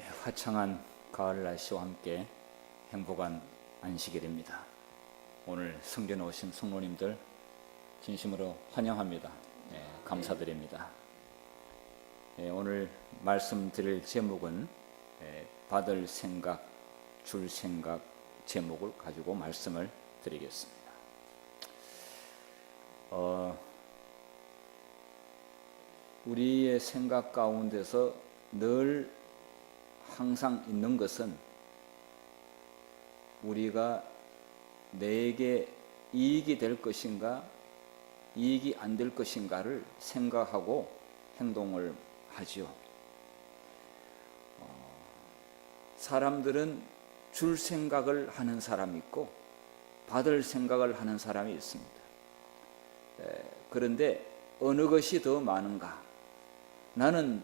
화창한 가을 날씨와 함께 행복한 안식일입니다. 오늘 성전에 오신 성도님들 진심으로 환영합니다. 감사드립니다. 오늘 말씀드릴 제목은 받을 생각, 줄 생각 제목을 가지고 말씀을 드리겠습니다. 우리의 생각 가운데서 늘 항상 있는 것은 우리가 내게 이익이 될 것인가 이익이 안 될 것인가를 생각하고 행동을 하지요. 사람들은 줄 생각을 하는 사람이 있고 받을 생각을 하는 사람이 있습니다. 그런데 어느 것이 더 많은가? 나는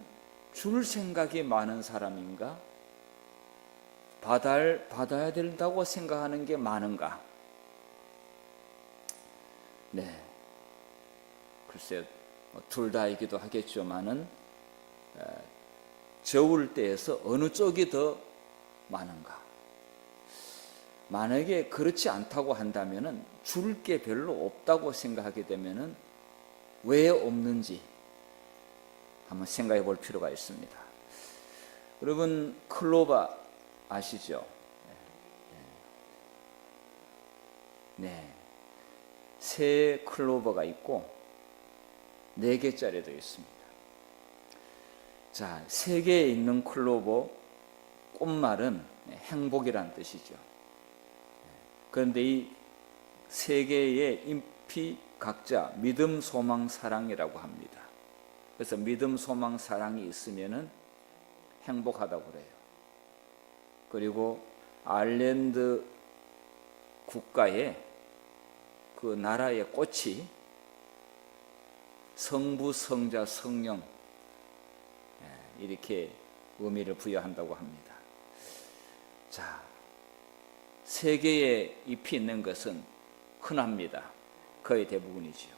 줄 생각이 많은 사람인가? 받아야 된다고 생각하는 게 많은가? 글쎄요, 둘 다이기도 하겠지만은 저울 때에서 어느 쪽이 더 많은가? 만약에 그렇지 않다고 한다면은 줄 게 별로 없다고 생각하게 되면은 왜 없는지 한번 생각해 볼 필요가 있습니다. 여러분, 클로바 아시죠? 새 클로버가 있고 4개짜리도 있습니다. 자, 3개에 있는 클로버 꽃말은 행복이란 뜻이죠. 그런데 이 3개의 잎이 각자 믿음, 소망, 사랑이라고 합니다. 그래서 믿음, 소망, 사랑이 있으면은 행복하다고 그래요. 그리고 아일랜드 국가의 그 나라의 꽃이 성부, 성자, 성령 이렇게 의미를 부여한다고 합니다. 자, 3개의 잎이 있는 것은 흔합니다. 거의 대부분이지요.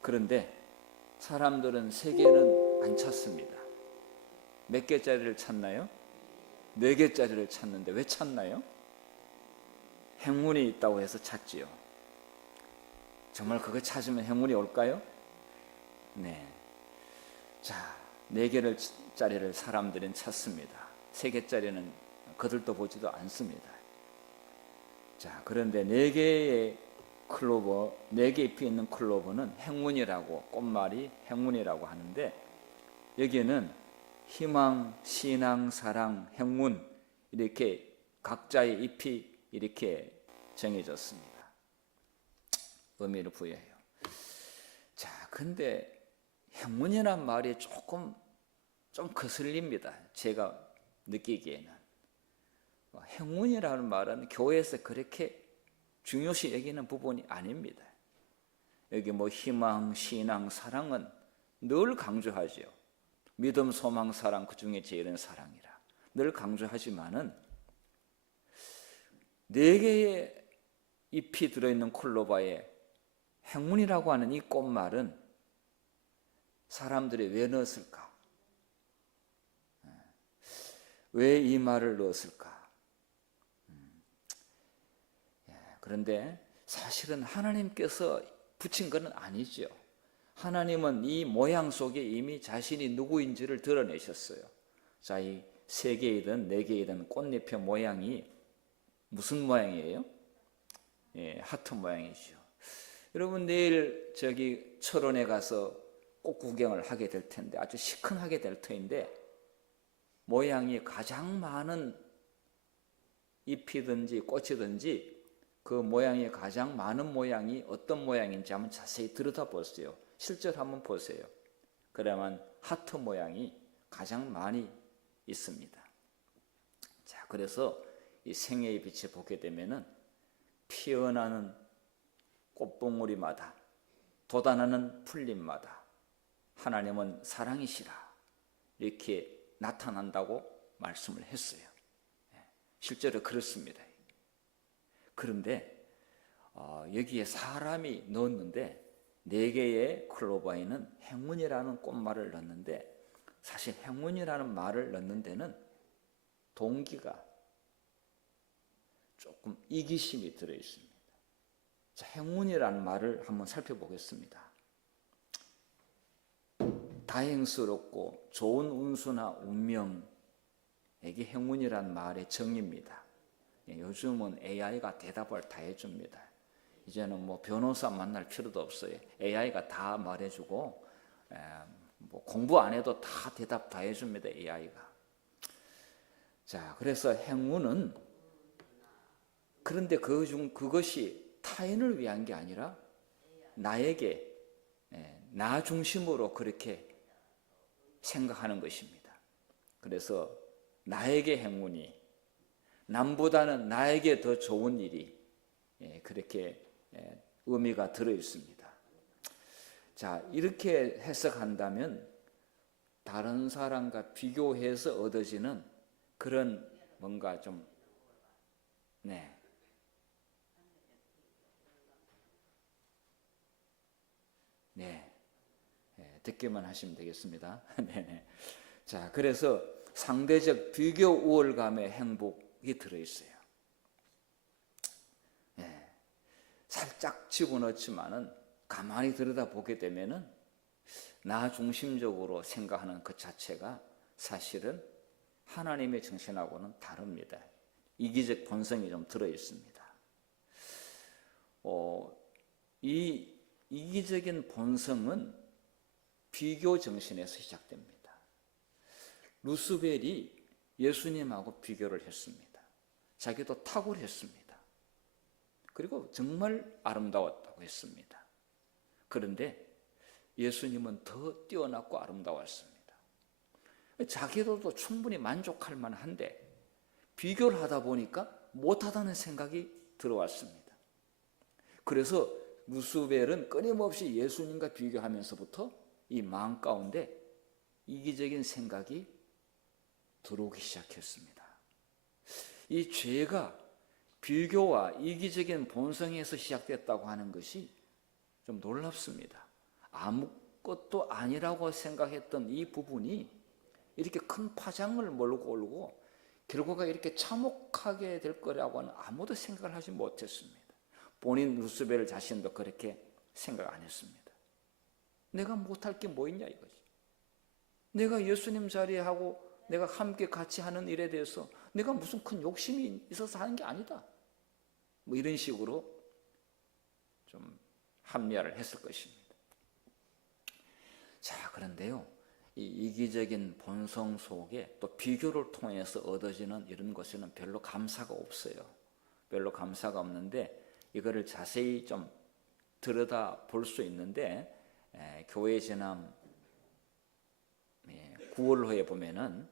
그런데 사람들은 3개는 안 찾습니다. 몇 개짜리를 찾나요? 4개짜리를 찾는데 왜 찾나요? 행운이 있다고 해서 찾지요. 정말 그거 찾으면 행운이 올까요? 자, 4개짜리를 사람들은 찾습니다. 3개짜리는 거들떠 보지도 않습니다. 자, 그런데 4개의 클로버, 4개 잎이 있는 클로버는 행운이라고, 꽃말이 행운이라고 하는데, 여기에는 희망, 신앙, 사랑, 행운 이렇게 각자의 잎이 이렇게 정해졌습니다. 의미를 부여해요. 자, 근데 행운이란 말이 좀 거슬립니다. 제가 느끼기에는. 행운이라는 말은 교회에서 그렇게 중요시 여기는 부분이 아닙니다. 여기 희망, 신앙, 사랑은 늘 강조하죠. 믿음, 소망, 사랑, 그 중에 제일은 사랑이라 늘 강조하지만은 4개의 잎이 들어있는 클로바에 행운이라고 하는 이 꽃말은 사람들이 왜 넣었을까? 왜 이 말을 넣었을까? 그런데 사실은 하나님께서 붙인 것은 아니죠. 하나님은 이 모양 속에 이미 자신이 누구인지를 드러내셨어요. 자, 이 3개이든 4개이든 꽃잎의 모양이 무슨 모양이에요? 하트 모양이죠. 여러분, 내일 저기 철원에 가서 꽃 구경을 하게 될 텐데, 아주 시큰하게 될 터인데, 모양이 가장 많은 잎이든지 꽃이든지 그 모양이 가장 많은 모양이 어떤 모양인지 한번 자세히 들여다보세요. 실제로 한번 보세요. 그러면 하트 모양이 가장 많이 있습니다. 자, 그래서 이 생애의 빛을 보게 되면은 피어나는 꽃봉오리마다 돋아나는 풀잎마다 하나님은 사랑이시라 이렇게 나타난다고 말씀을 했어요. 실제로 그렇습니다. 그런데 여기에 사람이 넣었는데 4개의 클로바에는 행운이라는 꽃말을 넣었는데 사실 행운이라는 말을 넣는 데는 동기가 조금 이기심이 들어 있습니다. 자, 행운이라는 말을 한번 살펴보겠습니다. 다행스럽고 좋은 운수나 운명에게 행운이란 말의 정의입니다. 요즘은 AI가 대답을 다 해줍니다. 이제는 뭐 변호사 만날 필요도 없어요. AI가 다 말해주고 뭐 공부 안 해도 다 대답 다 해줍니다. AI가. 자, 그래서 행운은 그런데 그것이 타인을 위한 게 아니라 나에게 나 중심으로 그렇게 생각하는 것입니다. 그래서 나에게 행운이 남보다는 나에게 더 좋은 일이 그렇게 의미가 들어 있습니다. 자, 이렇게 해석한다면 다른 사람과 비교해서 얻어지는 그런 뭔가 좀 듣기만 하시면 되겠습니다. 네. 자, 그래서 상대적 비교 우월감의 행복이 들어있어요. 살짝 집어넣지만은 가만히 들여다보게 되면은 나 중심적으로 생각하는 그 자체가 사실은 하나님의 정신하고는 다릅니다. 이기적 본성이 좀 들어있습니다. 이 이기적인 본성은 비교 정신에서 시작됩니다. 루스벨이 예수님하고 비교를 했습니다. 자기도 탁월했습니다. 그리고 정말 아름다웠다고 했습니다. 그런데 예수님은 더 뛰어났고 아름다웠습니다. 자기도 충분히 만족할 만한데 비교를 하다 보니까 못하다는 생각이 들어왔습니다. 그래서 루스벨은 끊임없이 예수님과 비교하면서부터 이 마음 가운데 이기적인 생각이 들어오기 시작했습니다. 이 죄가 비교와 이기적인 본성에서 시작됐다고 하는 것이 좀 놀랍습니다. 아무것도 아니라고 생각했던 이 부분이 이렇게 큰 파장을 몰고 오고 결과가 이렇게 참혹하게 될 거라고는 아무도 생각을 하지 못했습니다. 본인 루스벨 자신도 그렇게 생각 안 했습니다. 내가 못할 게 뭐 있냐 이거지. 내가 예수님 자리에 하고 내가 함께 같이 하는 일에 대해서 내가 무슨 큰 욕심이 있어서 하는 게 아니다. 뭐 이런 식으로 좀 합리화를 했을 것입니다. 자, 그런데요, 이 이기적인 본성 속에 또 비교를 통해서 얻어지는 이런 것에는 별로 감사가 없어요. 별로 감사가 없는데 이거를 자세히 좀 들여다 볼 수 있는데 교회 지남 9월호에 보면은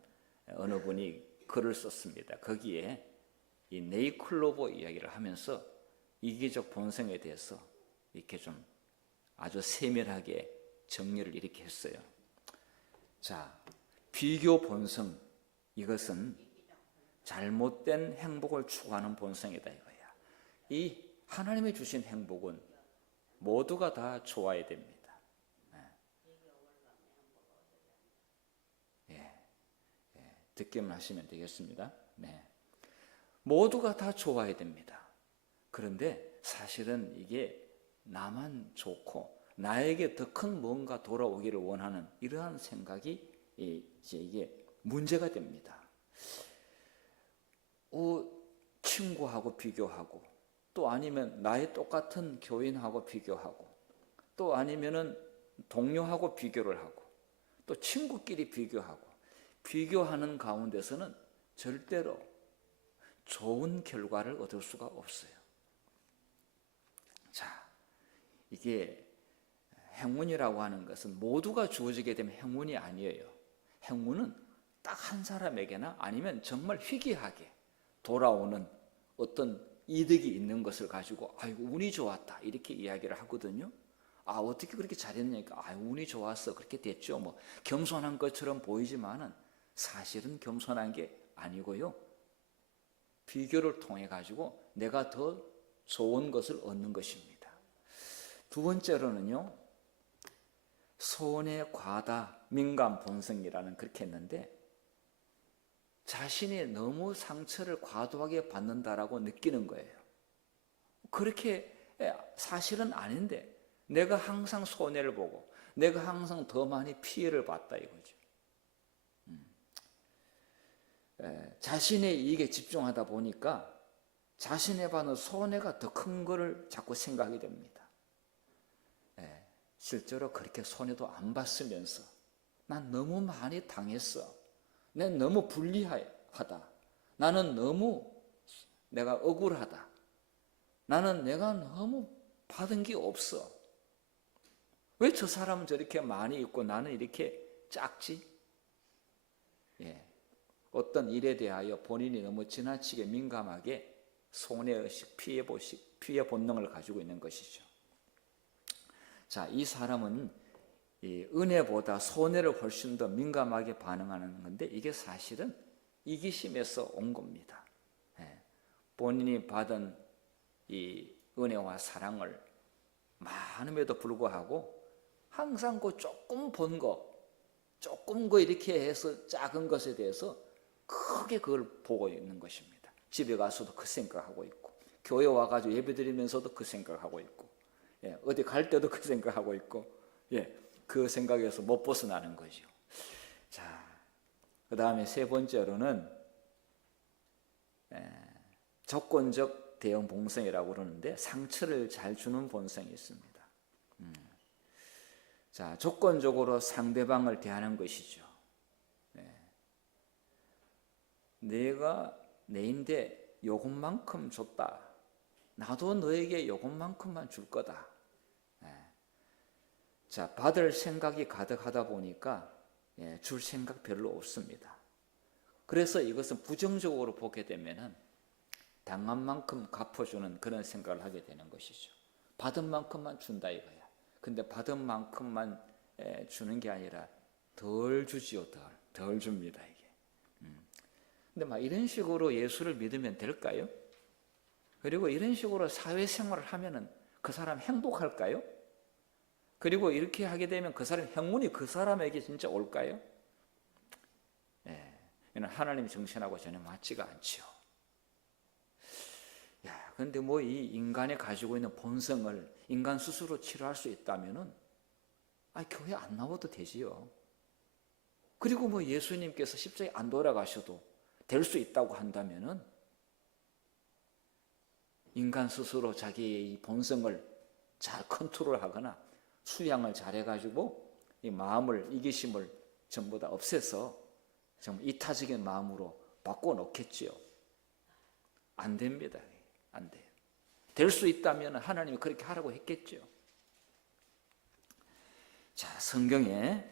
어느 분이 글을 썼습니다. 거기에 이 네이클로버 이야기를 하면서 이기적 본성에 대해서 이렇게 좀 아주 세밀하게 정리를 이렇게 했어요. 자, 비교 본성, 이것은 잘못된 행복을 추구하는 본성이다 이거야. 이 하나님이 주신 행복은 모두가 다 좋아야 됩니다. 듣기만 하시면 되겠습니다. 모두가 다 좋아야 됩니다. 그런데 사실은 이게 나만 좋고 나에게 더 큰 뭔가 돌아오기를 원하는 이러한 생각이 이게 문제가 됩니다. 친구하고 비교하고 또 아니면 나의 똑같은 교인하고 비교하고 또 아니면은 동료하고 비교를 하고 또 친구끼리 비교하는 가운데서는 절대로 좋은 결과를 얻을 수가 없어요. 자, 이게 행운이라고 하는 것은 모두가 주어지게 되면 행운이 아니에요. 행운은 딱 한 사람에게나 아니면 정말 희귀하게 돌아오는 어떤 이득이 있는 것을 가지고 아이고 운이 좋았다 이렇게 이야기를 하거든요. 어떻게 그렇게 잘했냐니까 운이 좋았어 그렇게 됐죠. 뭐 겸손한 것처럼 보이지만은 사실은 겸손한 게 아니고요. 비교를 통해 가지고 내가 더 좋은 것을 얻는 것입니다. 두 번째로는요, 손해 과다 민감 본성이라는 그렇게 했는데, 자신이 너무 상처를 과도하게 받는다라고 느끼는 거예요. 그렇게 사실은 아닌데 내가 항상 손해를 보고 내가 항상 더 많이 피해를 봤다 이거죠. 자신의 이익에 집중하다 보니까 자신의 받는 손해가 더 큰 거를 자꾸 생각하게 됩니다. 실제로 그렇게 손해도 안 봤으면서 난 너무 많이 당했어, 난 너무 불리하다, 나는 너무 내가 억울하다, 나는 내가 너무 받은 게 없어, 왜 저 사람은 저렇게 많이 있고 나는 이렇게 작지? 어떤 일에 대하여 본인이 너무 지나치게 민감하게 손해의식, 피해 본능을 가지고 있는 것이죠. 자, 이 사람은 이 은혜보다 손해를 훨씬 더 민감하게 반응하는 건데, 이게 사실은 이기심에서 온 겁니다. 본인이 받은 이 은혜와 사랑을 많음에도 불구하고 항상 그 조금 본 거, 조금 거 이렇게 해서 작은 것에 대해서 크게 그걸 보고 있는 것입니다. 집에 가서도 그 생각하고 있고, 교회 와가지고 예배 드리면서도 그 생각하고 있고, 어디 갈 때도 그 생각하고 있고, 그 생각에서 못 벗어나는 거죠. 자, 그 다음에 세 번째로는 조건적 대응 본성이라고 그러는데, 상처를 잘 주는 본성이 있습니다. 자, 조건적으로 상대방을 대하는 것이죠. 내가 내인데 요것만큼 줬다, 나도 너에게 요것만큼만 줄 거다. 자, 받을 생각이 가득하다 보니까 줄 생각 별로 없습니다. 그래서 이것은 부정적으로 보게 되면은 당한 만큼 갚아주는 그런 생각을 하게 되는 것이죠. 받은 만큼만 준다 이거야. 근데 받은 만큼만 주는 게 아니라 덜 주지요, 덜 줍니다 이게. 근데 막 이런 식으로 예수를 믿으면 될까요? 그리고 이런 식으로 사회생활을 하면은 그 사람 행복할까요? 그리고 이렇게 하게 되면 그 사람 행운이 그 사람에게 진짜 올까요? 이는 하나님 정신하고 전혀 맞지가 않죠. 그런데 뭐 이 인간이 가지고 있는 본성을 인간 스스로 치료할 수 있다면은 교회 안 나와도 되지요. 그리고 뭐 예수님께서 십자가에 안 돌아가셔도 될 수 있다고 한다면은 인간 스스로 자기의 이 본성을 잘 컨트롤하거나 수양을 잘해가지고 이 마음을, 이기심을 전부 다 없애서 정말 이타적인 마음으로 바꿔놓겠지요. 안 됩니다. 안 돼요. 될 수 있다면 하나님이 그렇게 하라고 했겠죠. 자, 성경에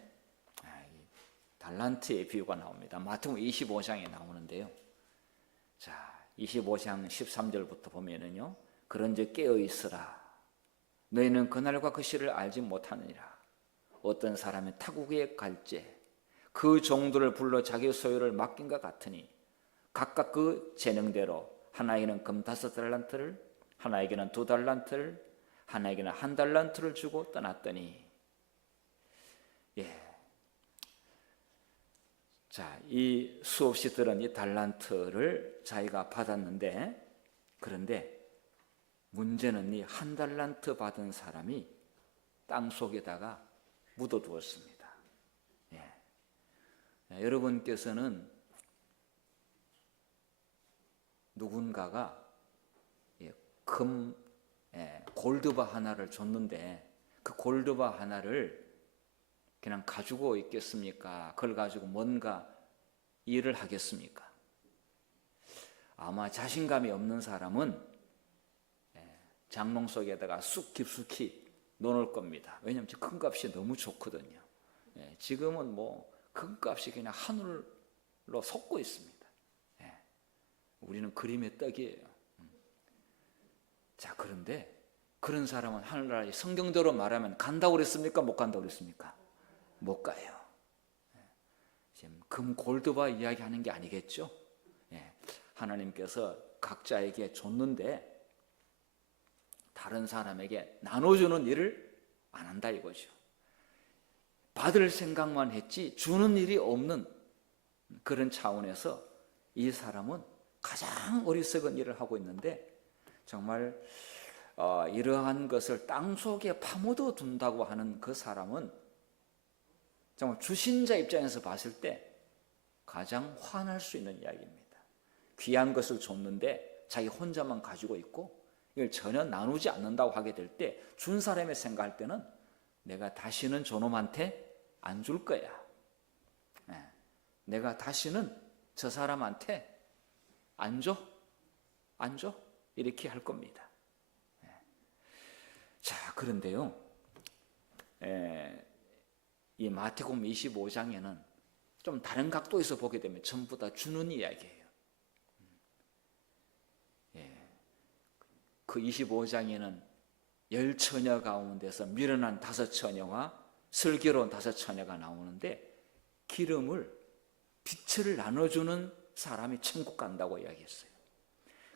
달란트의 비유가 나옵니다. 마태복음 25장에 나오는데요. 자, 25장 13절부터 보면은요, 그런즉 깨어 있으라. 너희는 그날과 그 시를 알지 못하느니라. 어떤 사람이 타국에 갈지 그 종들을 불러 자기 소유를 맡긴 것 같으니 각각 그 재능대로 하나에게는 금 5달란트를, 하나에게는 2달란트를, 하나에게는 1달란트를 주고 떠났더니, 자, 이 수없이 들은 이 달란트를 자기가 받았는데, 그런데 문제는 이 1달란트 받은 사람이 땅 속에다가 묻어두었습니다. 여러분께서는 누군가가 골드바 하나를 줬는데 그 골드바 하나를 그냥 가지고 있겠습니까? 그걸 가지고 뭔가 일을 하겠습니까? 아마 자신감이 없는 사람은 장롱 속에다가 쑥 깊숙이 넣을 겁니다. 왜냐하면 큰 값이 너무 좋거든요. 지금은 뭐 큰 값이 그냥 하늘로 솟고 있습니다. 우리는 그림의 떡이에요. 자, 그런데 그런 사람은 하늘나라에 성경대로 말하면 간다고 그랬습니까? 못 간다고 그랬습니까? 못 가요. 지금 금 골드바 이야기하는 게 아니겠죠? 하나님께서 각자에게 줬는데 다른 사람에게 나눠주는 일을 안 한다 이거죠. 받을 생각만 했지 주는 일이 없는 그런 차원에서 이 사람은 가장 어리석은 일을 하고 있는데, 정말 이러한 것을 땅속에 파묻어 둔다고 하는 그 사람은 정말 주신 자 입장에서 봤을 때 가장 화날 수 있는 이야기입니다. 귀한 것을 줬는데 자기 혼자만 가지고 있고 이걸 전혀 나누지 않는다고 하게 될 때 준 사람의 생각할 때는 내가 다시는 저놈한테 안 줄 거야. 내가 다시는 저 사람한테 안 줘? 이렇게 할 겁니다. 자, 그런데요, 이 마태복음 25장에는 좀 다른 각도에서 보게 되면 전부 다 주는 이야기예요. 그 25장에는 10처녀 가운데서 미련한 5처녀와 슬기로운 5처녀가 나오는데, 기름을 빛을 나눠주는 사람이 천국 간다고 이야기했어요.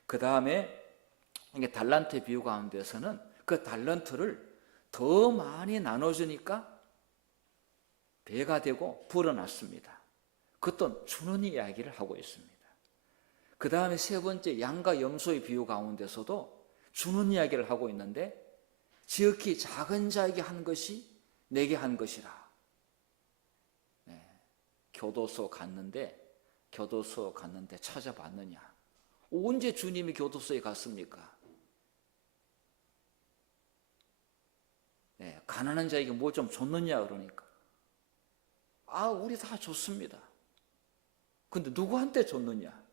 그 다음에 이게 달란트 비유 가운데서는 그 달란트를 더 많이 나눠주니까 배가 되고 불어났습니다. 그것도 주는 이야기를 하고 있습니다. 그 다음에 세 번째 양과 염소의 비유 가운데서도 주는 이야기를 하고 있는데, 지극히 작은 자에게 한 것이 내게 한 것이라. 교도소 갔는데 찾아봤느냐? 언제 주님이 교도소에 갔습니까? 가난한 자에게 뭐 좀 줬느냐 그러니까, 우리 다 줬습니다. 근데 누구한테 줬느냐?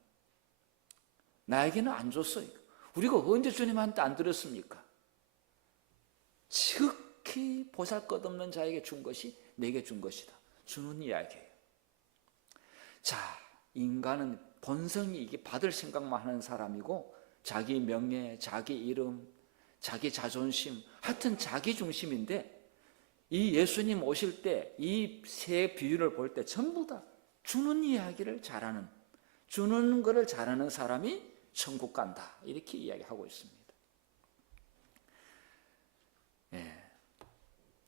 나에게는 안 줬어요. 우리가 언제 주님한테 안 드렸습니까? 지극히 보잘것없는 자에게 준 것이 내게 준 것이다. 주는 이야기예요. 자, 인간은 본성이 이게 받을 생각만 하는 사람이고, 자기 명예, 자기 이름, 자기 자존심, 하여튼 자기 중심인데, 이 예수님 오실 때 이 세 비유를 볼 때 전부 다 주는 이야기를 잘하는, 주는 것을 잘하는 사람이 천국 간다, 이렇게 이야기하고 있습니다.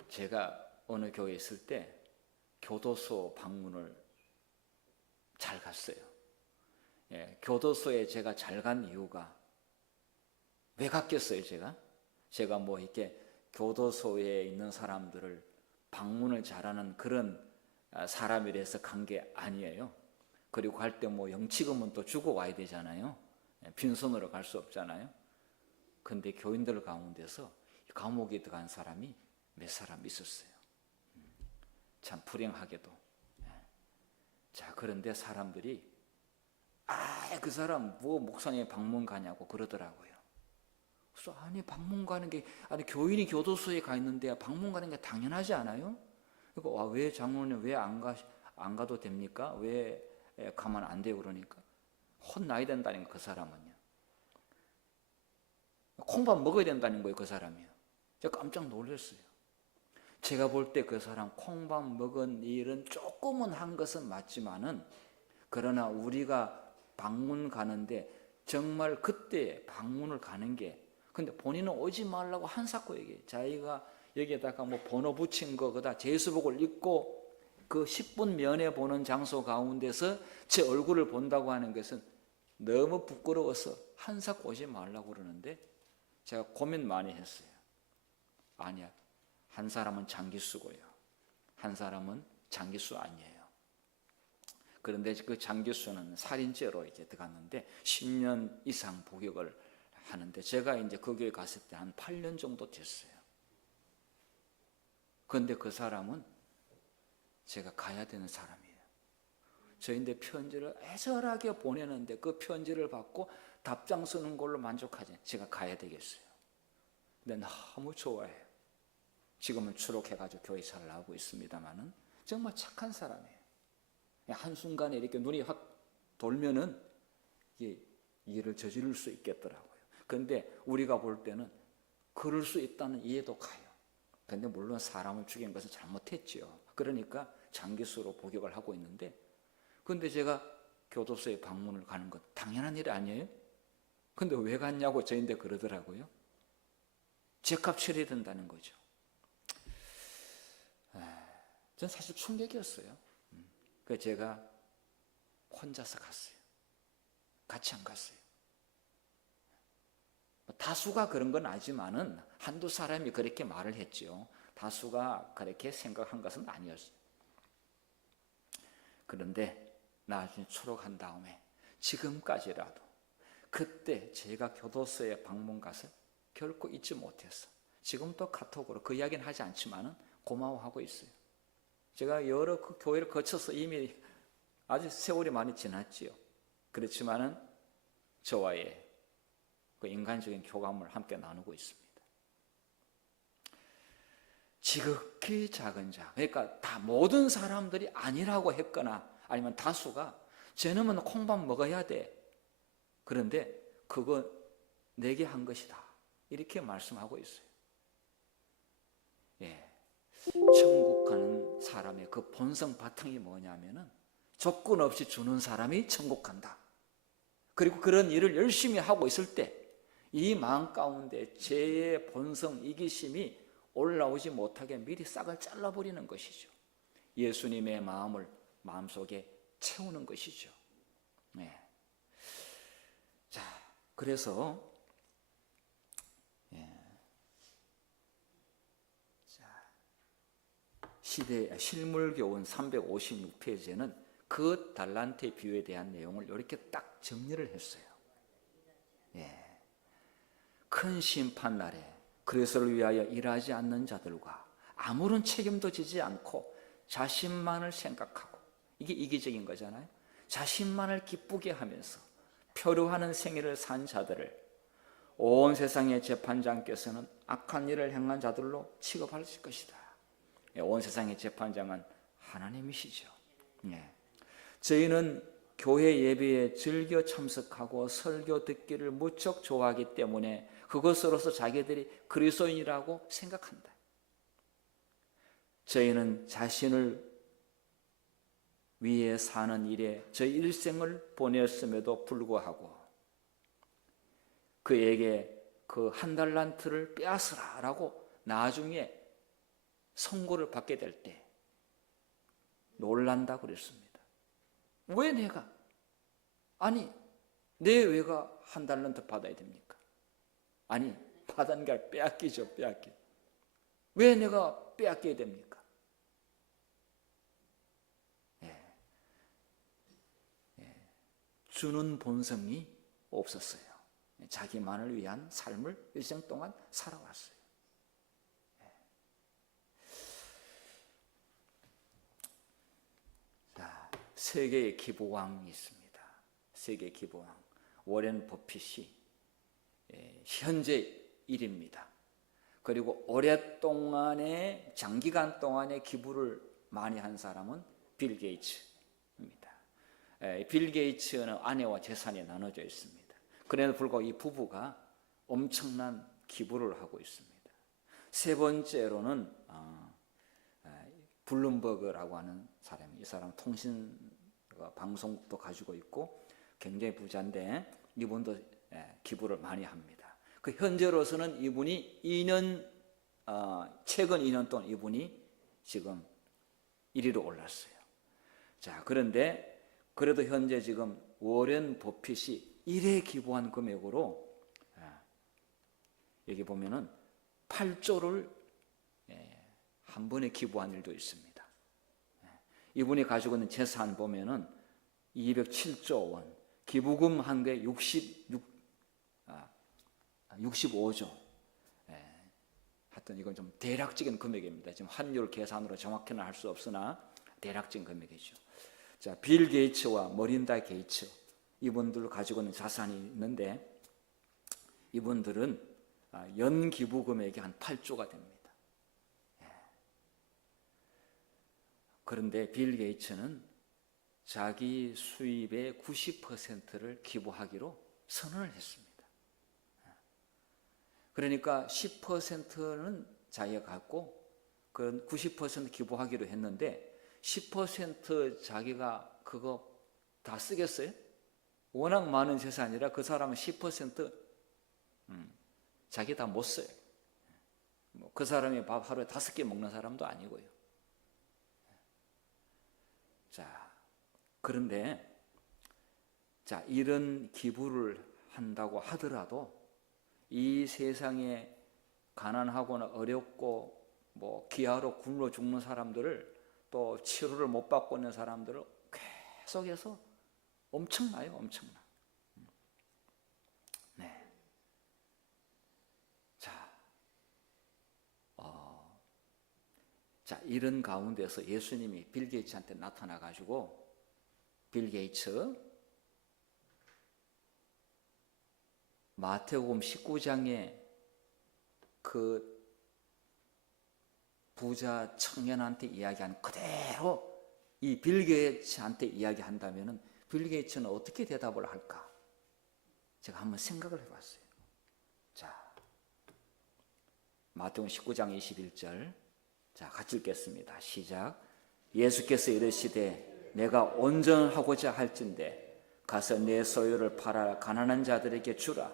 제가 어느 교회에 있을 때 교도소 방문을 잘 갔어요. 교도소에 제가 잘 간 이유가 왜 갔겠어요? 제가 뭐 이렇게 교도소에 있는 사람들을 방문을 잘하는 그런 사람이라서 간 게 아니에요. 그리고 갈 때 뭐 영치금은 또 주고 와야 되잖아요. 빈손으로 갈 수 없잖아요. 근데 교인들 가운데서 감옥에 들어간 사람이 몇 사람 있었어요. 참 불행하게도. 자, 그런데 사람들이 그 사람 뭐 목사님 방문 가냐고 그러더라고요. 그래서 방문 가는 게, 교인이 교도소에 가 있는데 방문 가는 게 당연하지 않아요? 그러니까 왜 장로님 왜 안 가도 됩니까? 왜 가면 안 돼요? 그러니까 혼나야 된다는 거예요. 그 사람은요. 콩밥 먹어야 된다는 거예요. 그 사람이요. 제가 깜짝 놀랐어요. 제가 볼 때 그 사람 콩밥 먹은 일은 조금은 한 것은 맞지만은, 그러나 우리가 방문 가는데 정말 그때 방문을 가는 게, 근데 본인은 오지 말라고 한사코 얘기해요. 자기가 여기에다가 뭐 번호 붙인 거, 그다 제수복을 입고 그 10분 면회 보는 장소 가운데서 제 얼굴을 본다고 하는 것은 너무 부끄러워서 한사코 오지 말라고 그러는데, 제가 고민 많이 했어요. 아니야. 한 사람은 장기수고요. 한 사람은 장기수 아니에요. 그런데 그 장기수는 살인죄로 이제 들어갔는데 10년 이상 복역을 하는데, 제가 이제 그 교회 갔을 때 한 8년 정도 됐어요. 그런데 그 사람은 제가 가야 되는 사람이에요. 저인데 편지를 애절하게 보내는데 그 편지를 받고 답장 쓰는 걸로 만족하지, 제가 가야 되겠어요. 근데 너무 좋아해요. 지금은 추록해가지고 교회 잘 나오고 있습니다만은 정말 착한 사람이에요. 한순간에 이렇게 눈이 확 돌면은 일을 저지를 수 있겠더라고요. 그런데 우리가 볼 때는 그럴 수 있다는 이해도 가요. 그런데 물론 사람을 죽인 것은 잘못했지요. 그러니까 장기수로 복역을 하고 있는데, 그런데 제가 교도소에 방문을 가는 것 당연한 일 아니에요? 근데 왜 갔냐고 저인데 그러더라고요. 죄값 처리해야 된다는 거죠. 전 사실 충격이었어요. 그래서 제가 혼자서 갔어요. 같이 안 갔어요. 다수가 그런 건 아니지만은 한두 사람이 그렇게 말을 했죠. 다수가 그렇게 생각한 것은 아니었어요. 그런데 나중에 초록한 다음에 지금까지라도 그때 제가 교도소에 방문 가서 결코 잊지 못했어. 지금도 카톡으로 그 이야기는 하지 않지만은 고마워하고 있어요. 제가 여러 그 교회를 거쳐서 이미 아주 세월이 많이 지났지요. 그렇지만은 저와의 그 인간적인 교감을 함께 나누고 있습니다. 지극히 작은 자, 그러니까 다 모든 사람들이 아니라고 했거나 아니면 다수가 쟤놈은 콩밥 먹어야 돼. 그런데 그거 내게 한 것이다. 이렇게 말씀하고 있어요. 예. 천국 가는 사람의 그 본성 바탕이 뭐냐면은 조건 없이 주는 사람이 천국 간다. 그리고 그런 일을 열심히 하고 있을 때 이 마음 가운데 죄의 본성, 이기심이 올라오지 못하게 미리 싹을 잘라버리는 것이죠. 예수님의 마음을 마음속에 채우는 것이죠. 네. 자, 그래서 실물교훈 356페이지에는 그 달란트의 비유에 대한 내용을 이렇게 딱 정리를 했어요. 예. 큰 심판 날에 그리스도를 위하여 일하지 않는 자들과 아무런 책임도 지지 않고 자신만을 생각하고, 이게 이기적인 거잖아요. 자신만을 기쁘게 하면서 표류하는 생애를 산 자들을 온 세상의 재판장께서는 악한 일을 행한 자들로 취급하실 것이다. 온 세상의 재판장은 하나님이시죠. 저희는 교회 예배에 즐겨 참석하고 설교 듣기를 무척 좋아하기 때문에 그것으로서 자기들이 그리스도인이라고 생각한다. 저희는 자신을 위해 사는 일에 저희 일생을 보냈음에도 불구하고 그에게 그 한 달란트를 빼앗으라라고 나중에 선고를 받게 될 때 놀란다 그랬습니다. 왜 내가? 아니, 내 왜가 한 달란트 받아야 됩니까? 아니, 받은 게 빼앗기죠, 빼앗기. 왜 내가 빼앗겨야 됩니까? 주는 본성이 없었어요. 자기만을 위한 삶을 일생 동안 살아왔어요. 자, 세계의 기부왕이 있습니다. 세계 기부왕 워렌 버핏이 현재 1위입니다. 그리고 오랫동안의 장기간 동안의 기부를 많이 한 사람은 빌 게이츠입니다. 빌 게이츠는 아내와 재산이 나눠져 있습니다. 그래도 불구하고 이 부부가 엄청난 기부를 하고 있습니다. 세 번째로는 블룸버그라고 하는 사람이, 이 사람 통신 방송국도 가지고 있고 굉장히 부자인데 이분도 기부를 많이 합니다. 그 현재로서는 이분이 최근 2년 동안 이분이 지금 1위로 올랐어요. 자, 그런데 그래도 현재 지금 워렌 버핏이 1회 기부한 금액으로 여기 보면은 8조를 한 번에 기부한 일도 있습니다. 이분이 가지고 있는 재산 보면은 207조 원, 기부금 한 게 65조. 하여튼 이건 좀 대략적인 금액입니다. 지금 환율 계산으로 정확히는 할 수 없으나 대략적인 금액이죠. 자, 빌 게이츠와 머린다 게이츠, 이분들 가지고 있는 자산이 있는데 이분들은 연 기부 금액이 한 8조가 됩니다. 그런데 빌 게이츠는 자기 수입의 90%를 기부하기로 선언을 했습니다. 그러니까 10%는 자기가 갖고 그 90% 기부하기로 했는데 10% 자기가 그거 다 쓰겠어요? 워낙 많은 재산이라 그 사람은 10% 자기 다 못 써요. 그 사람이 밥 하루에 5개 먹는 사람도 아니고요. 그런데 자, 이런 기부를 한다고 하더라도 이 세상에 가난하거나 어렵고 뭐 기아로 굶어 죽는 사람들을 또 치료를 못 받고 있는 사람들을 계속해서 엄청나요, 엄청나. 네. 자, 이런 가운데서 예수님이 빌 게이츠한테 나타나 가지고 빌 게이츠 마태복음 19장에 그 부자 청년한테 이야기한 그대로 이 빌 게이츠한테 이야기한다면은 빌 게이츠는 어떻게 대답을 할까? 제가 한번 생각을 해봤어요. 자, 마태복음 19장 21절, 자, 같이 읽겠습니다. 시작. 예수께서 이르시되 내가 온전하고자 할진대 가서 내 소유를 팔아 가난한 자들에게 주라.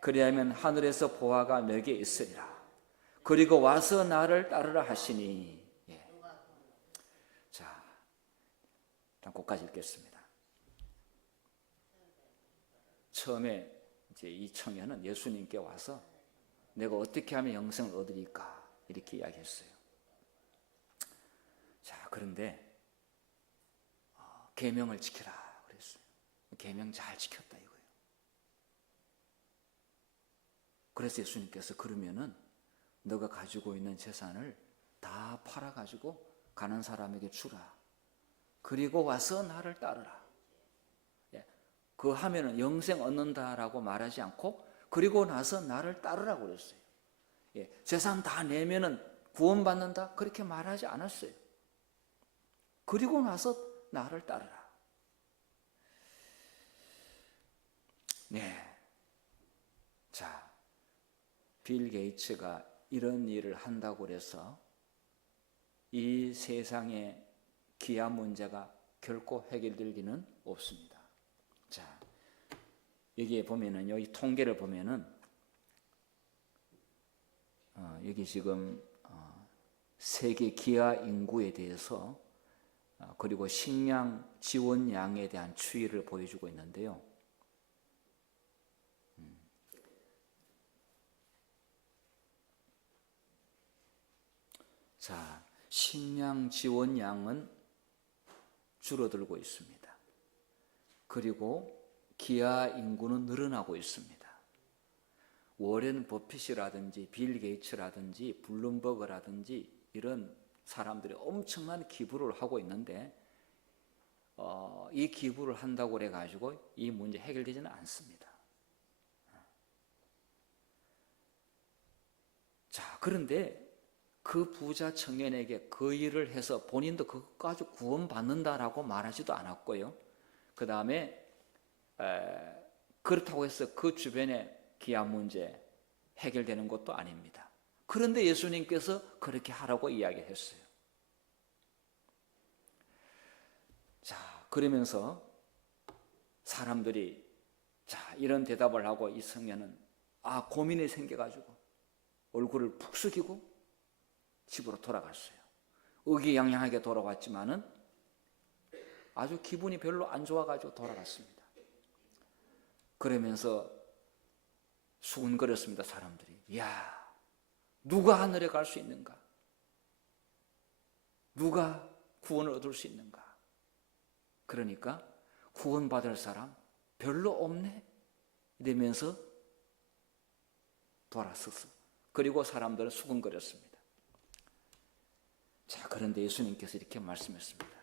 그리하면 하늘에서 보화가 너에게 있으리라. 그리고 와서 나를 따르라 하시니. 예. 자, 일단 끝까지 읽겠습니다. 처음에 이제 이 청년은 예수님께 와서 내가 어떻게 하면 영생을 얻으리까 이렇게 이야기했어요. 자, 그런데 계명을 지키라 그랬어요. 계명 잘 지켰다 이거예요. 그래서 예수님께서 그러면은 너가 가지고 있는 재산을 다 팔아가지고 가는 사람에게 주라. 그리고 와서 나를 따르라. 예, 그거 하면은 영생 얻는다라고 말하지 않고 그리고 나서 나를 따르라고 그랬어요. 예, 재산 다 내면은 구원받는다 그렇게 말하지 않았어요. 그리고 나서 나를 따르라. 네. 자, 빌 게이츠가 이런 일을 한다고 해서 이 세상의 기아 문제가 결코 해결될 리는 없습니다. 자, 여기에 보면은요, 이 통계를 보면은 여기 지금 세계 기아 인구에 대해서 그리고 식량 지원량에 대한 추이를 보여주고 있는데요. 자, 식량 지원량은 줄어들고 있습니다. 그리고 기아 인구는 늘어나고 있습니다. 워렌 버핏이라든지 빌 게이츠라든지 블룸버그라든지 이런 사람들이 엄청난 기부를 하고 있는데 이 기부를 한다고 그래가지고 이 문제 해결되지는 않습니다. 자, 그런데 그 부자 청년에게 그 일을 해서 본인도 그것 가지고 구원받는다라고 말하지도 않았고요. 그 다음에 그렇다고 해서 그 주변에 기아 문제 해결되는 것도 아닙니다. 그런데 예수님께서 그렇게 하라고 이야기했어요. 자, 그러면서 사람들이 자, 이런 대답을 하고 이 청년은 고민이 생겨가지고 얼굴을 푹 숙이고 집으로 돌아갔어요. 의기양양하게 돌아왔지만은 아주 기분이 별로 안 좋아가지고 돌아갔습니다. 그러면서 수군거렸습니다. 사람들이. 야, 누가 하늘에 갈 수 있는가? 누가 구원을 얻을 수 있는가? 그러니까 구원받을 사람 별로 없네? 이러면서 돌아섰어. 그리고 사람들은 수군거렸습니다. 자, 그런데 예수님께서 이렇게 말씀했습니다.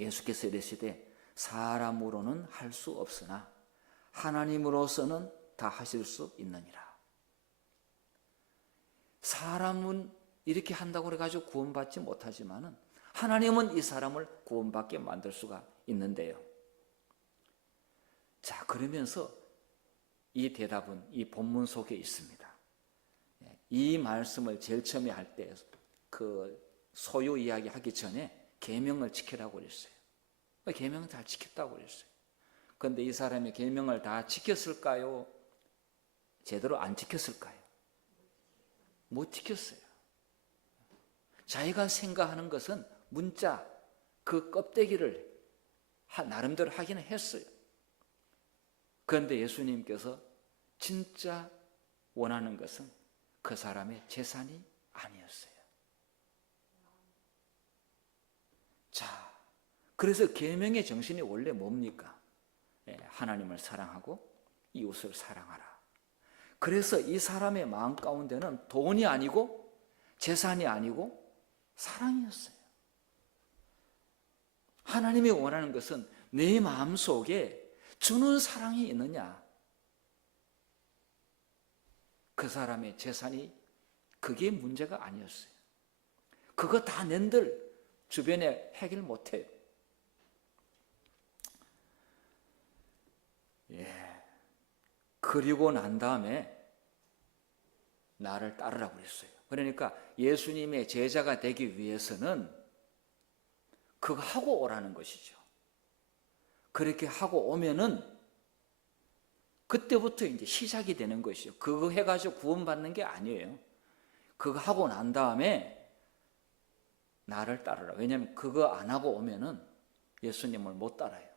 예수께서 이르시되 사람으로는 할 수 없으나 하나님으로서는 다 하실 수 있느니라. 사람은 이렇게 한다고 해가지고 구원받지 못하지만은 하나님은 이 사람을 구원받게 만들 수가 있는데요. 자, 그러면서 이 대답은 이 본문 속에 있습니다. 이 말씀을 제일 처음에 할 때 그 소유 이야기 하기 전에 계명을 지키라고 그랬어요. 계명을 다 지켰다고 그랬어요. 그런데 이 사람이 계명을 다 지켰을까요? 제대로 안 지켰을까요? 못 지켰어요. 자기가 생각하는 것은 문자 그 껍데기를 나름대로 하기는 했어요. 그런데 예수님께서 진짜 원하는 것은 그 사람의 재산이 아니었어요. 자, 그래서 계명의 정신이 원래 뭡니까? 하나님을 사랑하고 이웃을 사랑하라. 그래서 이 사람의 마음 가운데는 돈이 아니고 재산이 아니고 사랑이었어요. 하나님이 원하는 것은 내 마음속에 주는 사랑이 있느냐, 그 사람의 재산이 그게 문제가 아니었어요. 그거 다 낸들 주변에 해결 못해요. 그리고 난 다음에 나를 따르라고 그랬어요. 그러니까 예수님의 제자가 되기 위해서는 그거 하고 오라는 것이죠. 그렇게 하고 오면은 그때부터 이제 시작이 되는 것이죠. 그거 해가지고 구원받는 게 아니에요. 그거 하고 난 다음에 나를 따르라. 왜냐하면 그거 안 하고 오면은 예수님을 못 따라요.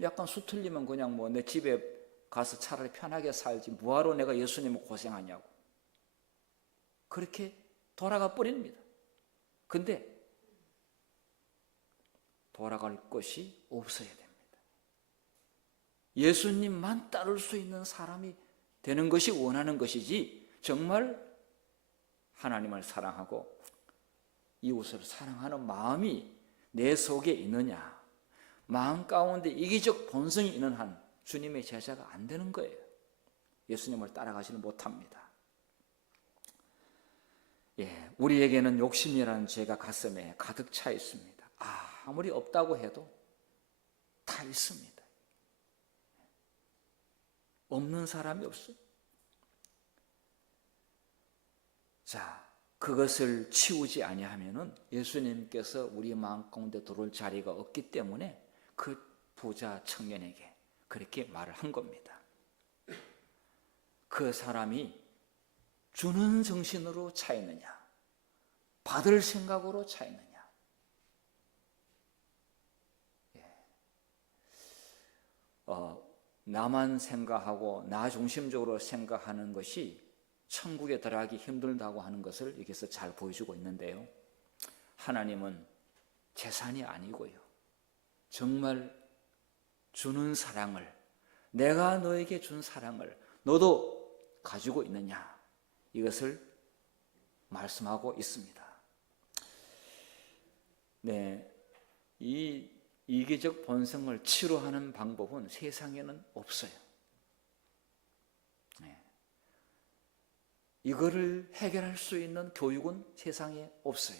약간 수틀리면 그냥 뭐 내 집에 가서 차라리 편하게 살지 뭐하러 내가 예수님을 고생하냐고 그렇게 돌아가 버립니다. 근데 돌아갈 것이 없어야 됩니다. 예수님만 따를 수 있는 사람이 되는 것이 원하는 것이지, 정말 하나님을 사랑하고 이웃을 사랑하는 마음이 내 속에 있느냐, 마음 가운데 이기적 본성이 있는 한 주님의 제자가 안 되는 거예요. 예수님을 따라가지는 못합니다. 우리에게는 욕심이라는 죄가 가슴에 가득 차 있습니다. 아무리 없다고 해도 다 있습니다. 없는 사람이 없어요. 자, 그것을 치우지 아니하면은 예수님께서 우리 마음 가운데 들어올 자리가 없기 때문에 그 부자 청년에게 그렇게 말을 한 겁니다. 그 사람이 주는 정신으로 차 있느냐, 받을 생각으로 차 있느냐. 나만 생각하고 나 중심적으로 생각하는 것이 천국에 들어가기 힘들다고 하는 것을 여기서 잘 보여주고 있는데요. 하나님은 재산이 아니고요, 정말 주는 사랑을, 내가 너에게 준 사랑을 너도 가지고 있느냐, 이것을 말씀하고 있습니다. 이 이기적 본성을 치료하는 방법은 세상에는 없어요. 이거를 해결할 수 있는 교육은 세상에 없어요.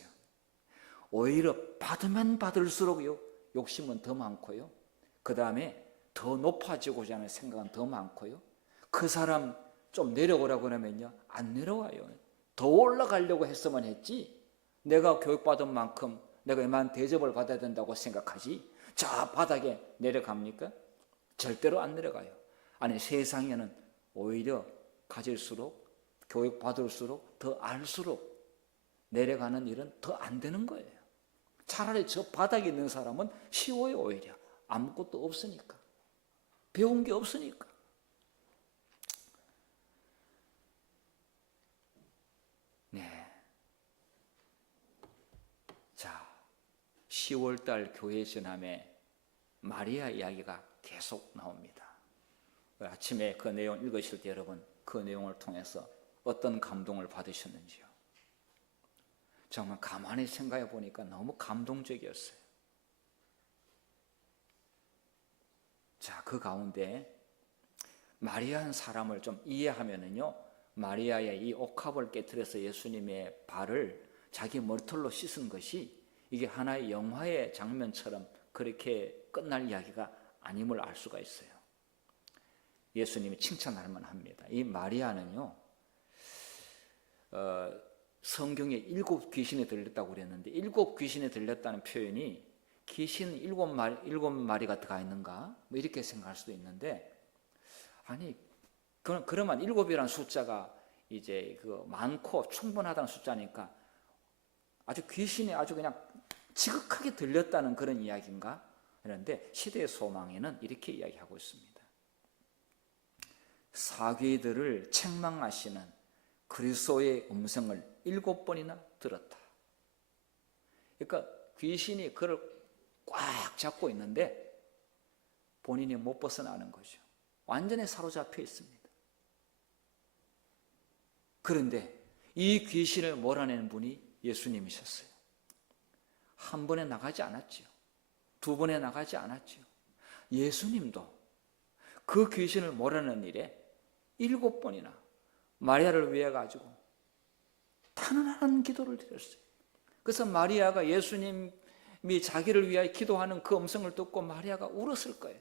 오히려 받으면 받을수록 욕심은 더 많고요, 그 다음에 더 높아지고자 하는 생각은 더 많고요, 그 사람 좀 내려오라고 그러면요 안 내려와요. 더 올라가려고 했으면 했지, 내가 교육받은 만큼 내가 이만 대접을 받아야 된다고 생각하지 저 바닥에 내려갑니까? 절대로 안 내려가요. 아니, 세상에는 오히려 가질수록, 교육받을수록, 더 알수록 내려가는 일은 더 안 되는 거예요. 차라리 저 바닥에 있는 사람은 쉬워요. 오히려 아무것도 없으니까, 배운 게 없으니까. 자, 10월달 교회 전함에 마리아 이야기가 계속 나옵니다. 아침에 그 내용 읽으실 때 여러분 그 내용을 통해서 어떤 감동을 받으셨는지요? 정말 가만히 생각해 보니까 너무 감동적이었어요. 자, 그 가운데 마리아 한 사람을 좀 이해하면은요, 마리아의 이 옥합을 깨뜨려서 예수님의 발을 자기 머리털로 씻은 것이 이게 하나의 영화의 장면처럼 그렇게 끝날 이야기가 아님을 알 수가 있어요. 예수님이 칭찬할 만합니다. 이 마리아는요, 성경에 7 귀신이 들렸다고 그랬는데 7 귀신이 들렸다는 표현이 귀신 7마리가 들어가 있는가? 뭐 이렇게 생각할 수도 있는데, 아니, 그러면 7이라는 숫자가 이제 그 많고 충분하다는 숫자니까 아주 귀신이 아주 그냥 지극하게 들렸다는 그런 이야기인가? 그런데 시대의 소망에는 이렇게 이야기하고 있습니다. 사귀들을 책망하시는 그리스도의 음성을 7번이나 들었다. 그러니까 귀신이 그를 꽉 잡고 있는데 본인이 못 벗어나는 거죠. 완전히 사로잡혀 있습니다. 그런데 이 귀신을 몰아내는 분이 예수님이셨어요. 한 번에 나가지 않았지요. 두 번에 나가지 않았지요. 예수님도 그 귀신을 몰아내는 일에 7번이나 마리아를 위해 가지고 탄원하는 기도를 드렸어요. 그래서 마리아가 예수님이 자기를 위하여 기도하는 그 음성을 듣고 마리아가 울었을 거예요.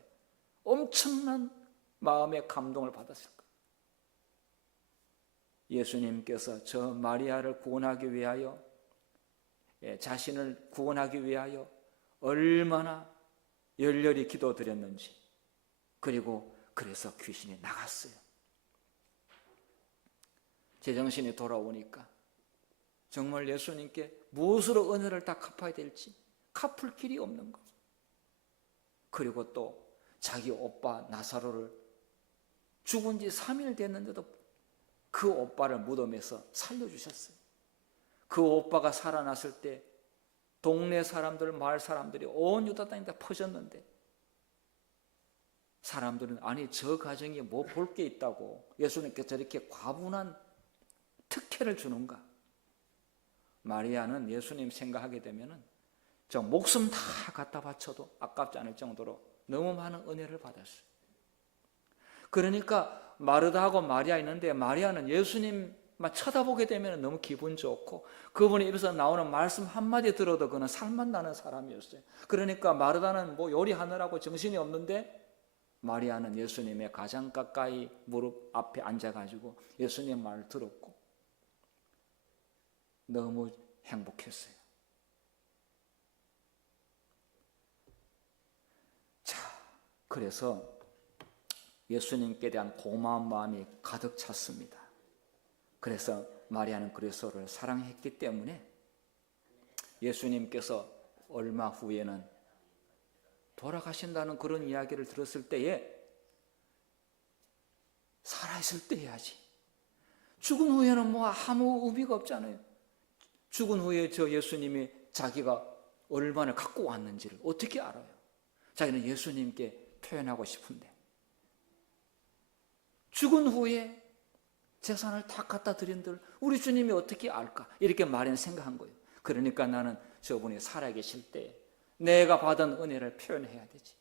엄청난 마음의 감동을 받았을 거예요. 예수님께서 저 마리아를 구원하기 위하여, 자신을 구원하기 위하여 얼마나 열렬히 기도드렸는지, 그리고 그래서 귀신이 나갔어요. 제정신이 돌아오니까 정말 예수님께 무엇으로 은혜를 다 갚아야 될지 갚을 길이 없는 것. 그리고 또 자기 오빠 나사로를 죽은 지 3일 됐는데도 그 오빠를 무덤에서 살려주셨어요. 그 오빠가 살아났을 때 동네 사람들, 마을 사람들이 온 유다 땅에 다 퍼졌는데 사람들은 아니 저 가정이 뭐 볼 게 있다고 예수님께서 저렇게 과분한 특혜를 주는가. 마리아는 예수님 생각하게 되면은 저 목숨 다 갖다 바쳐도 아깝지 않을 정도로 너무 많은 은혜를 받았어요. 그러니까 마르다하고 마리아 있는데 마리아는 예수님만 쳐다보게 되면 너무 기분 좋고 그분의 입에서 나오는 말씀 한마디 들어도 그는 살만 나는 사람이었어요. 그러니까 마르다는 뭐 요리하느라고 정신이 없는데 마리아는 예수님의 가장 가까이 무릎 앞에 앉아가지고 예수님 말을 들었고 너무 행복했어요. 자, 그래서 예수님께 대한 고마운 마음이 가득 찼습니다. 그래서 마리아는 그리스도를 사랑했기 때문에 예수님께서 얼마 후에는 돌아가신다는 그런 이야기를 들었을 때에 살아있을 때 해야지. 죽은 후에는 뭐 아무 의미가 없잖아요. 죽은 후에 저 예수님이 자기가 얼마나 갖고 왔는지를 어떻게 알아요? 자기는 예수님께 표현하고 싶은데 죽은 후에 재산을 다 갖다 드린들 우리 주님이 어떻게 알까? 이렇게 마리아는 생각한 거예요. 그러니까 나는 저분이 살아계실 때 내가 받은 은혜를 표현해야 되지.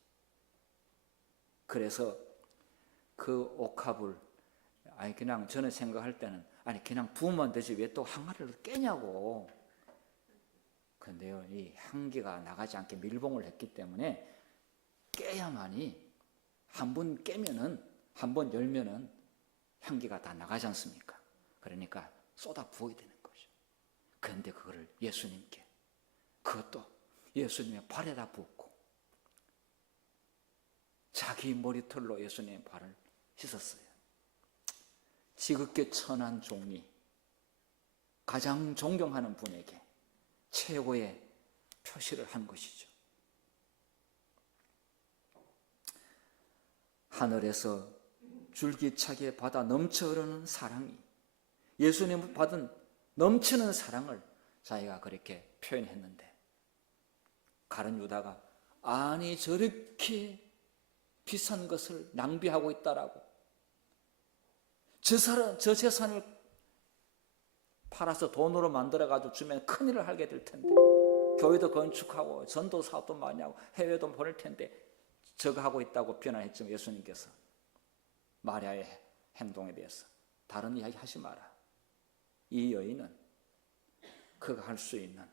그래서 그 옥합을 그냥 저는 생각할 때는 그냥 부으면 되지 왜 또 항아리를 깨냐고. 그런데요, 이 향기가 나가지 않게 밀봉을 했기 때문에 깨야만이 한 번 깨면은 한 번 열면은 향기가 다 나가지 않습니까? 그러니까 쏟아 부어야 되는 거죠. 그런데 그거를 예수님께 그것도 예수님의 발에다 붓고 자기 머리털로 예수님의 발을 씻었어요. 지극히 천한 종이 가장 존경하는 분에게 최고의 표시를 한 것이죠. 하늘에서 줄기차게 받아 넘쳐 흐르는 사랑이 예수님을 받은 넘치는 사랑을 자기가 그렇게 표현했는데 가룟 유다가 아니 저렇게 비싼 것을 낭비하고 있다라고 저 재산을 팔아서 돈으로 만들어가지고 주면 큰일을 하게 될 텐데 교회도 건축하고 전도 사업도 많이 하고 해외도 보낼 텐데 저거 하고 있다고 비난했지만 예수님께서 마리아의 행동에 대해서 다른 이야기 하지 마라. 이 여인은 그가 할 수 있는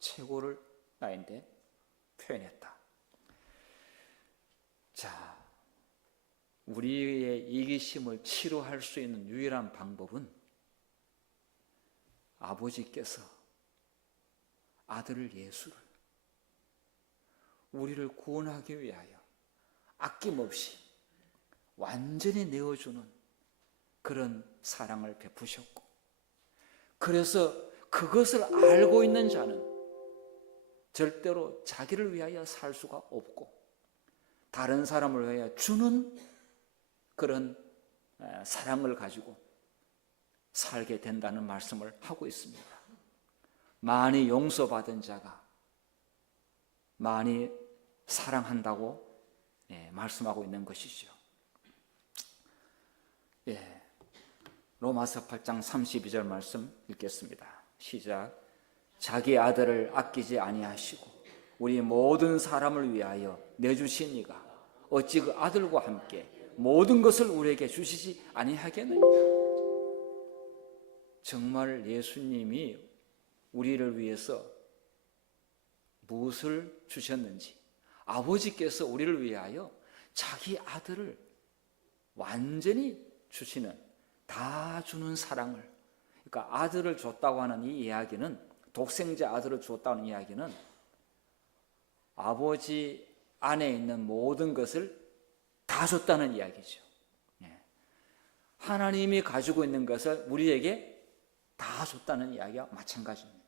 최고를 나인데 표현했다. 자, 우리의 이기심을 치료할 수 있는 유일한 방법은 아버지께서 아들 예수를 우리를 구원하기 위하여 아낌없이 완전히 내어주는 그런 사랑을 베푸셨고 그래서 그것을 알고 있는 자는 절대로 자기를 위하여 살 수가 없고 다른 사람을 위하여 주는 그런 사랑을 가지고 살게 된다는 말씀을 하고 있습니다. 많이 용서받은 자가 많이 사랑한다고 말씀하고 있는 것이죠. 로마서 8장 32절 말씀 읽겠습니다. 시작. 자기 아들을 아끼지 아니하시고 우리 모든 사람을 위하여 내주시니가 어찌 그 아들과 함께 모든 것을 우리에게 주시지 아니하겠느냐. 정말 예수님이 우리를 위해서 무엇을 주셨는지, 아버지께서 우리를 위하여 자기 아들을 완전히 주시는, 다 주는 사랑을, 그러니까 아들을 줬다고 하는 이 이야기는, 독생자 아들을 줬다는 이야기는 아버지 안에 있는 모든 것을 다 줬다는 이야기죠. 하나님이 가지고 있는 것을 우리에게 다 줬다는 이야기와 마찬가지입니다.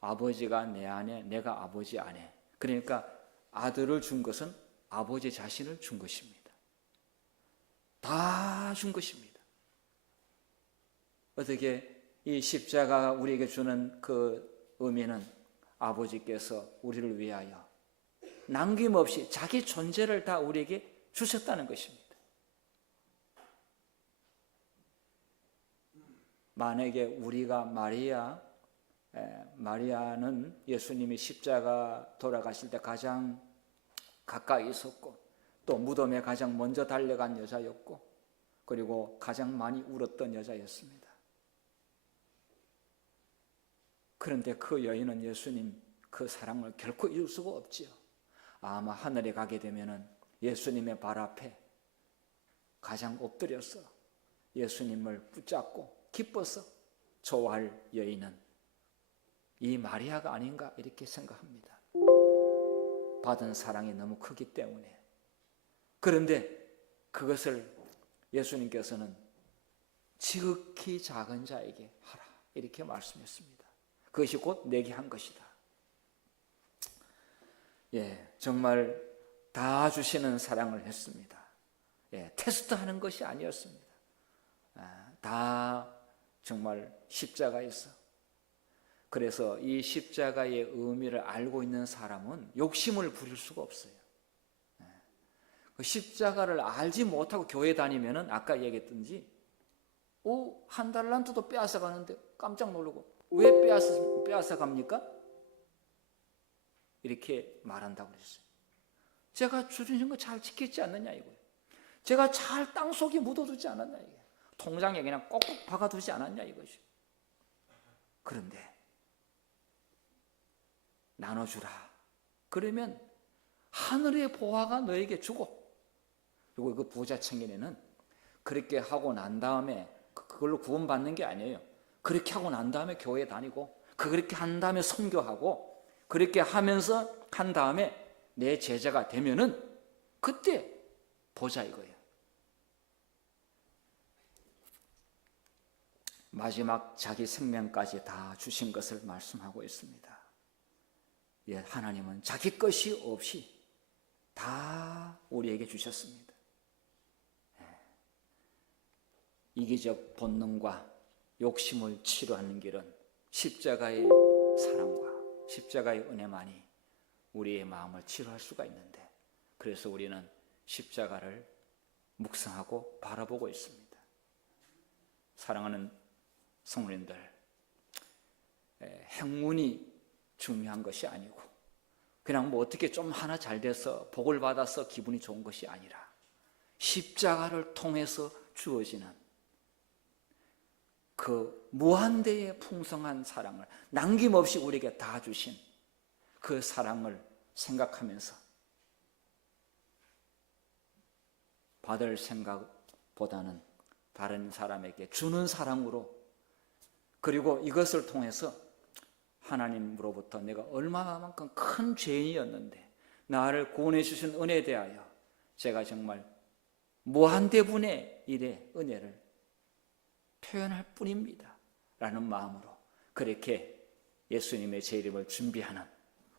아버지가 내 안에, 내가 아버지 안에. 그러니까 아들을 준 것은 아버지 자신을 준 것입니다. 다 준 것입니다. 어떻게 이 십자가가 우리에게 주는 그 의미는 아버지께서 우리를 위하여 남김없이 자기 존재를 다 우리에게 주셨다는 것입니다. 만약에 우리가 마리아는 예수님이 십자가 돌아가실 때 가장 가까이 있었고 또 무덤에 가장 먼저 달려간 여자였고 그리고 가장 많이 울었던 여자였습니다. 그런데 그 여인은 예수님 그 사랑을 결코 잊을 수가 없지요. 아마 하늘에 가게 되면은 예수님의 발 앞에 가장 엎드려서 예수님을 붙잡고 기뻐서 좋아할 여인은 이 마리아가 아닌가 이렇게 생각합니다. 받은 사랑이 너무 크기 때문에. 그런데 그것을 예수님께서는 지극히 작은 자에게 하라 이렇게 말씀했습니다. 그것이 곧 내게 한 것이다. 정말 다 주시는 사랑을 했습니다. 테스트하는 것이 아니었습니다. 다 정말 십자가에서. 그래서 이 십자가의 의미를 알고 있는 사람은 욕심을 부릴 수가 없어요. 그 십자가를 알지 못하고 교회 다니면은 아까 얘기했던지, 한 달란트도 빼앗아 가는데 깜짝 놀라고 왜 빼앗아 갑니까? 이렇게 말한다고 그랬어요. 제가 주신 거 잘 지켰지 않느냐 이거예요. 제가 잘 땅속에 묻어두지 않았냐 이거예요. 통장에 그냥 꼭꼭 박아두지 않았냐 이것이. 그런데 나눠주라. 그러면 하늘의 보화가 너에게 주고, 그리고 그 부자 청년에는 그렇게 하고 난 다음에 그걸로 구원받는 게 아니에요. 그렇게 하고 난 다음에 교회 다니고 그렇게 한 다음에 선교하고 그렇게 하면서 한 다음에 내 제자가 되면은 그때 보자 이거예요. 마지막 자기 생명까지 다 주신 것을 말씀하고 있습니다. 하나님은 자기 것이 없이 다 우리에게 주셨습니다. 이기적 본능과 욕심을 치료하는 길은 십자가의 사랑과 십자가의 은혜만이 우리의 마음을 치료할 수가 있는데, 그래서 우리는 십자가를 묵상하고 바라보고 있습니다. 사랑하는 성도님들, 행운이 중요한 것이 아니고 그냥 뭐 어떻게 좀 하나 잘 돼서 복을 받아서 기분이 좋은 것이 아니라 십자가를 통해서 주어지는 그 무한대의 풍성한 사랑을 남김없이 우리에게 다 주신 그 사랑을 생각하면서 받을 생각보다는 다른 사람에게 주는 사랑으로, 그리고 이것을 통해서 하나님으로부터 내가 얼마만큼 큰 죄인이었는데 나를 구원해 주신 은혜에 대하여 제가 정말 무한대분의 일의 은혜를 표현할 뿐입니다 라는 마음으로 그렇게 예수님의 재림을 준비하는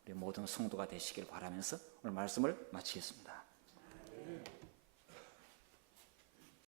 우리 모든 성도가 되시길 바라면서 오늘 말씀을 마치겠습니다.